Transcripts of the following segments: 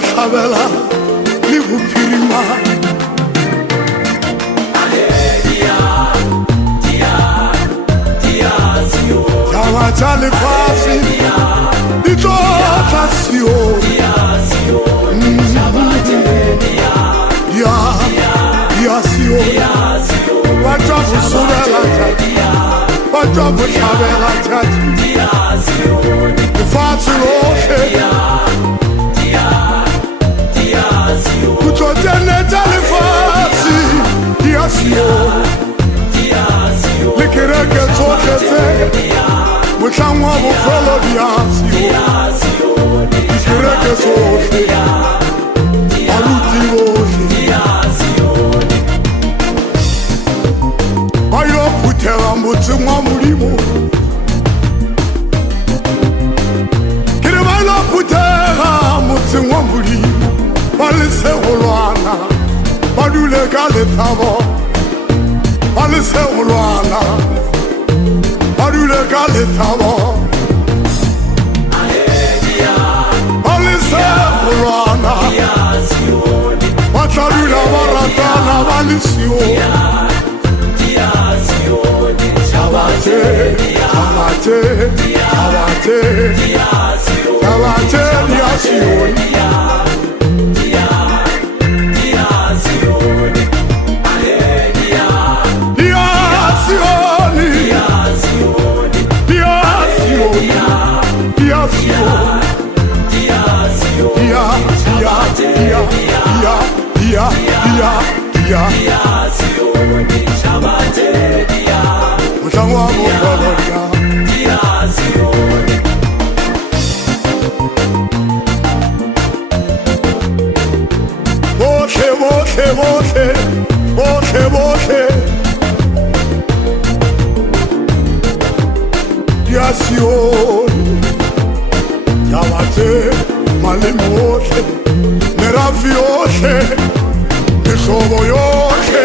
tlhabela le bophirima taba tša lefase di tlo tla Sione ya Sione ba tšwa go sobela tšatši ba tšwa go tlhabela tšatši lefatshe lohle go tlo tsenetša lefatshe ya Sione le kereke tsohle tse mohlang wa bofelo di ya Sione dikereke tsohle baruti bohle ba yo phuthela motseng wa Modimo ke re ba yo phuthela motseng wa Modimo ba le segolwana ba dule ka lethabo ba le segolwana ba dule ka lethabo ba le segolwana ba tla dula ba ratana ba le Sione Tabate, tabate, tabate, tabate, dia Sione dia Sione dia Sione Yabate, malemu oche, merafi oche, mishobo yoche,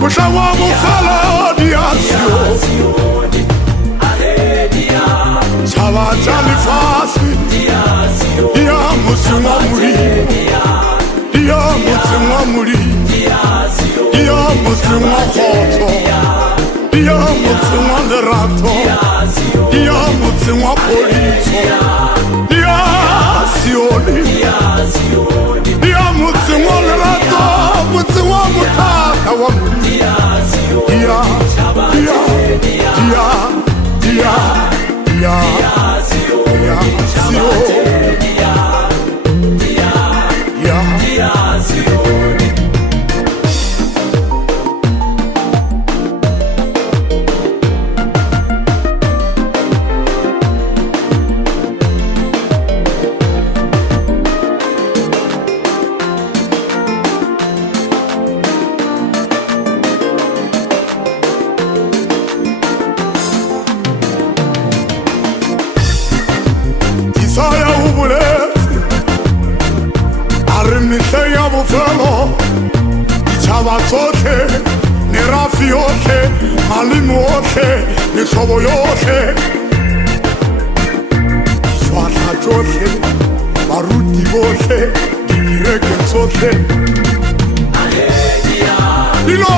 mushawa mufala dia Sione, Tabata lifasi, dia mutsima muri, dia mutsima muri, dia mutsima khoto, dia mutsima lerato, dia mutsima polito, dia Sione, dia mutsima lerato, mutsima mutata wa dia dia dia dia Tsohle, merafi yohle, malemu ohle, mishobo yohle swahla tsohle, baruti bohle, dikereke tsohle dilo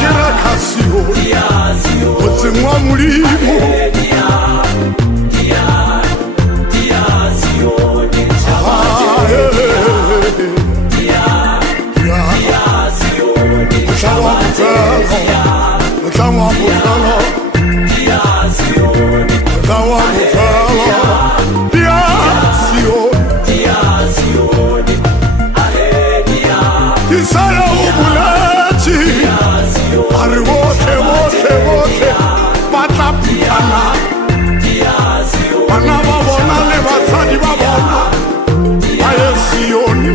kereka Sione motseng wa Modimo Sione